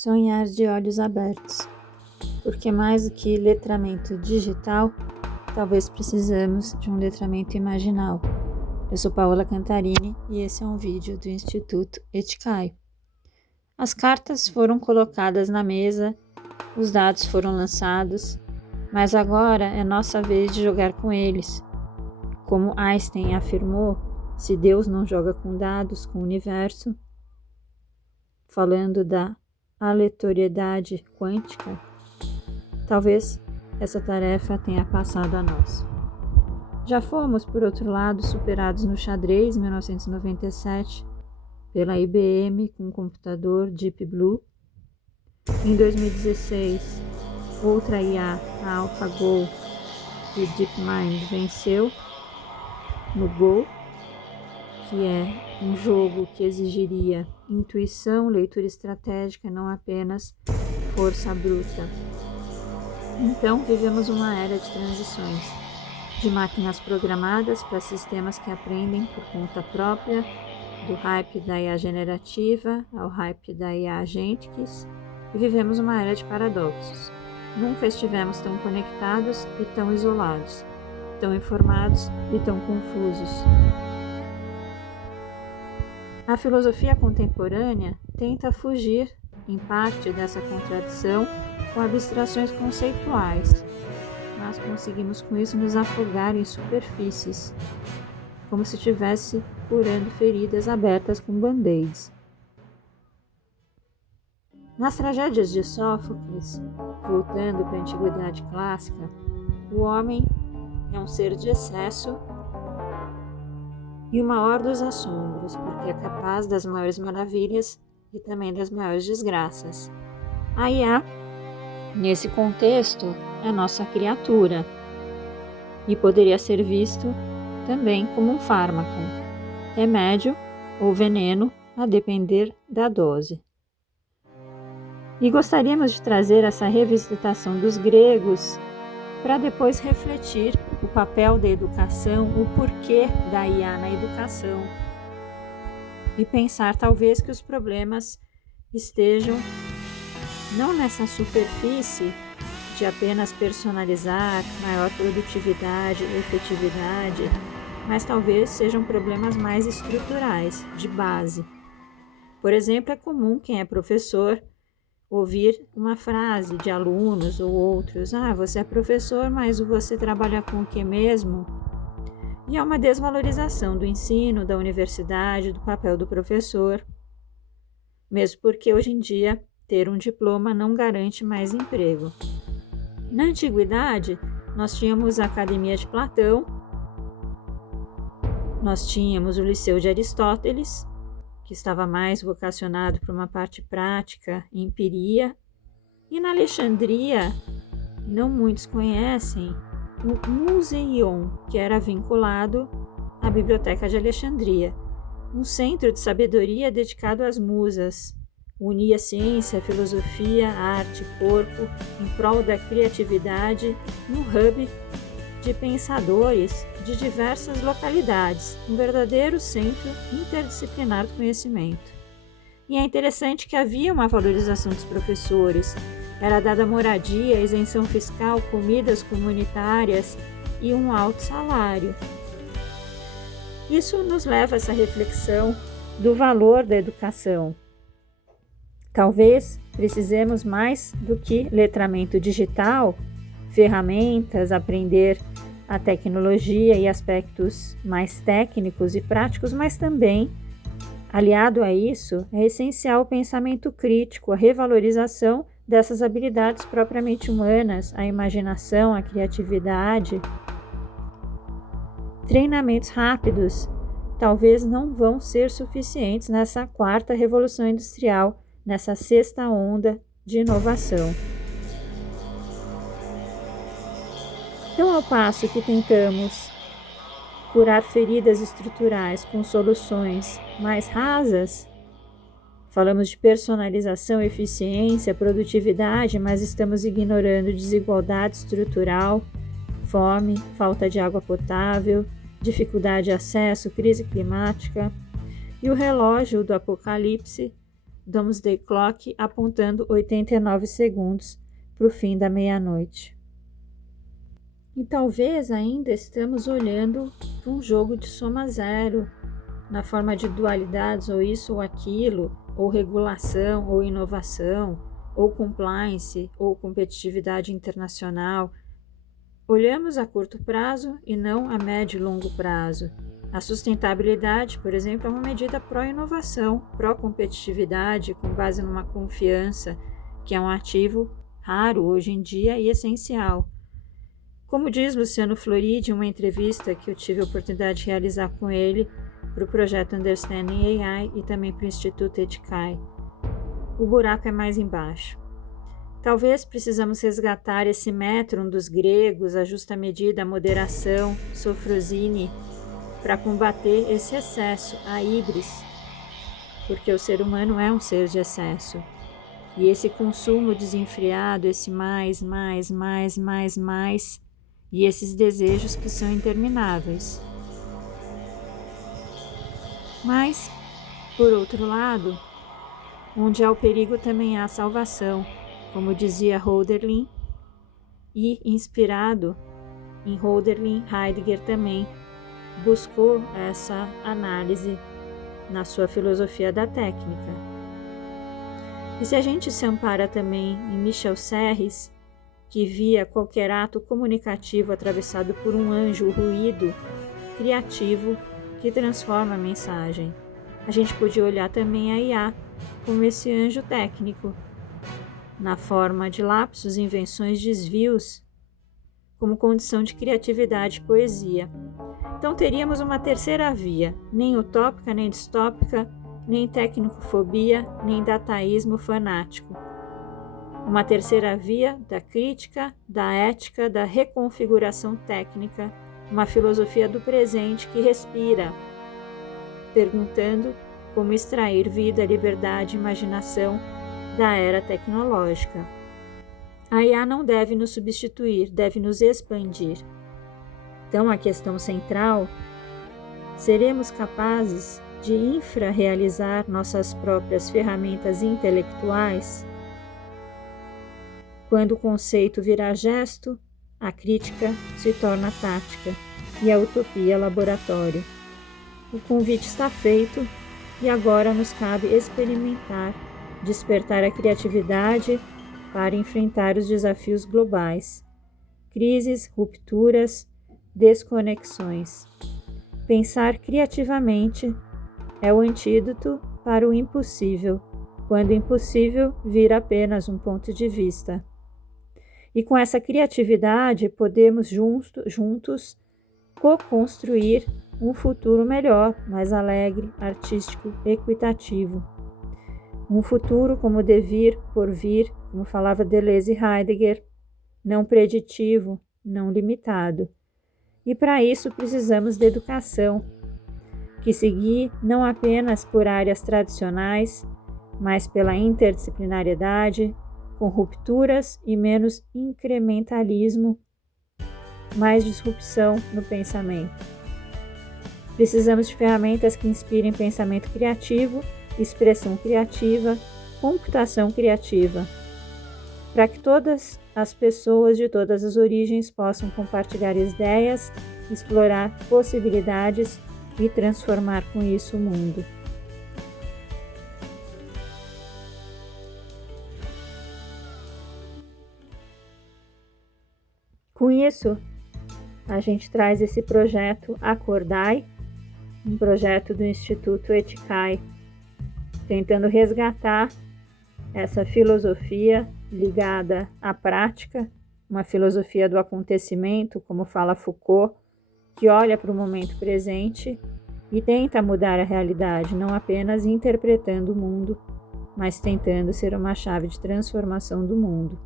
Sonhar de olhos abertos, porque mais do que letramento digital, talvez precisamos de um letramento imaginal. Eu sou Paola Cantarini e esse é um vídeo do Instituto Eticai. As cartas foram colocadas na mesa, os dados foram lançados, mas agora é nossa vez de jogar com eles. Como Einstein afirmou, se Deus não joga com dados, com o universo, falando da aleatoriedade quântica, talvez essa tarefa tenha passado a nós. Já fomos, por outro lado, superados no xadrez em 1997 pela IBM com o computador Deep Blue. Em 2016, outra IA, a AlphaGo de DeepMind, venceu no Go, que é um jogo que exigiria intuição, leitura estratégica, não apenas força bruta. Então, vivemos uma era de transições, de máquinas programadas para sistemas que aprendem por conta própria, do hype da IA generativa ao hype da IA agentics, e vivemos uma era de paradoxos. Nunca estivemos tão conectados e tão isolados, tão informados e tão confusos. A filosofia contemporânea tenta fugir, em parte, dessa contradição com abstrações conceituais, mas conseguimos com isso nos afogar em superfícies, como se estivesse curando feridas abertas com band-aids. Nas tragédias de Sófocles, voltando para a antiguidade clássica, o homem é um ser de excesso e o maior dos assombros, porque é capaz das maiores maravilhas e também das maiores desgraças. A IA, nesse contexto, é nossa criatura e poderia ser visto também como um fármaco, remédio ou veneno, a depender da dose. E gostaríamos de trazer essa revisitação dos gregos para depois refletir o papel da educação, o porquê da IA na educação e pensar talvez que os problemas estejam não nessa superfície de apenas personalizar, maior produtividade, efetividade, mas talvez sejam problemas mais estruturais, de base. Por exemplo, é comum quem é professor ouvir uma frase de alunos ou outros: você é professor, mas você trabalha com o que mesmo? E é uma desvalorização do ensino, da universidade, do papel do professor, mesmo porque hoje em dia ter um diploma não garante mais emprego. Na antiguidade, nós tínhamos a Academia de Platão, nós tínhamos o Liceu de Aristóteles, que estava mais vocacionado para uma parte prática, empiria, e na Alexandria, não muitos conhecem, o Museion, que era vinculado à Biblioteca de Alexandria, um centro de sabedoria dedicado às musas, unia ciência, filosofia, arte, corpo, em prol da criatividade, no hub de pensadores de diversas localidades, um verdadeiro centro interdisciplinar do conhecimento. E é interessante que havia uma valorização dos professores, era dada moradia, isenção fiscal, comidas comunitárias e um alto salário. Isso nos leva a essa reflexão do valor da educação. Talvez precisemos mais do que letramento digital, ferramentas, aprender a tecnologia e aspectos mais técnicos e práticos, mas também, aliado a isso, é essencial o pensamento crítico, a revalorização dessas habilidades propriamente humanas, a imaginação, a criatividade. Treinamentos rápidos talvez não vão ser suficientes nessa quarta revolução industrial, nessa sexta onda de inovação. Então, ao passo que tentamos curar feridas estruturais com soluções mais rasas, falamos de personalização, eficiência, produtividade, mas estamos ignorando desigualdade estrutural, fome, falta de água potável, dificuldade de acesso, crise climática, e o relógio do apocalipse Doomsday Clock apontando 89 segundos para o fim da meia-noite. E talvez ainda estamos olhando para um jogo de soma zero, na forma de dualidades, ou isso ou aquilo, ou regulação, ou inovação, ou compliance, ou competitividade internacional. Olhamos a curto prazo e não a médio e longo prazo. A sustentabilidade, por exemplo, é uma medida pró-inovação, pró-competitividade, com base numa confiança, que é um ativo raro hoje em dia e essencial. Como diz Luciano Floridi em uma entrevista que eu tive a oportunidade de realizar com ele para o projeto Understanding AI e também para o Instituto Ethikai, o buraco é mais embaixo. Talvez precisamos resgatar esse metron dos gregos, a justa medida, a moderação, sofrosine, para combater esse excesso, a híbris, porque o ser humano é um ser de excesso. E esse consumo desenfreado, esse mais, e esses desejos que são intermináveis. Mas, por outro lado, onde há o perigo também há salvação, como dizia Hölderlin, e inspirado em Hölderlin, Heidegger também buscou essa análise na sua filosofia da técnica. E se a gente se ampara também em Michel Serres, que via qualquer ato comunicativo atravessado por um anjo ruído criativo que transforma a mensagem, a gente podia olhar também a IA como esse anjo técnico, na forma de lapsos, invenções, desvios, como condição de criatividade e poesia. Então teríamos uma terceira via, nem utópica, nem distópica, nem tecnofobia, nem dataísmo fanático. Uma terceira via da crítica, da ética, da reconfiguração técnica, uma filosofia do presente que respira, perguntando como extrair vida, liberdade, imaginação da era tecnológica. A IA não deve nos substituir, deve nos expandir. Então, a questão central: seremos capazes de infra-realizar nossas próprias ferramentas intelectuais? Quando o conceito virar gesto, a crítica se torna tática e a utopia laboratório. O convite está feito e agora nos cabe experimentar, despertar a criatividade para enfrentar os desafios globais, crises, rupturas, desconexões. Pensar criativamente é o antídoto para o impossível, quando o impossível vira apenas um ponto de vista. E com essa criatividade podemos juntos co-construir um futuro melhor, mais alegre, artístico, equitativo. Um futuro como devir, por vir, como falava Deleuze e Heidegger, não preditivo, não limitado. E para isso precisamos de educação, que se guie não apenas por áreas tradicionais, mas pela interdisciplinariedade, com rupturas e menos incrementalismo, mais disrupção no pensamento. Precisamos de ferramentas que inspirem pensamento criativo, expressão criativa, computação criativa, para que todas as pessoas de todas as origens possam compartilhar ideias, explorar possibilidades e transformar com isso o mundo. Com isso, a gente traz esse projeto Acordai, um projeto do Instituto Ethikai, tentando resgatar essa filosofia ligada à prática, uma filosofia do acontecimento, como fala Foucault, que olha para o momento presente e tenta mudar a realidade, não apenas interpretando o mundo, mas tentando ser uma chave de transformação do mundo.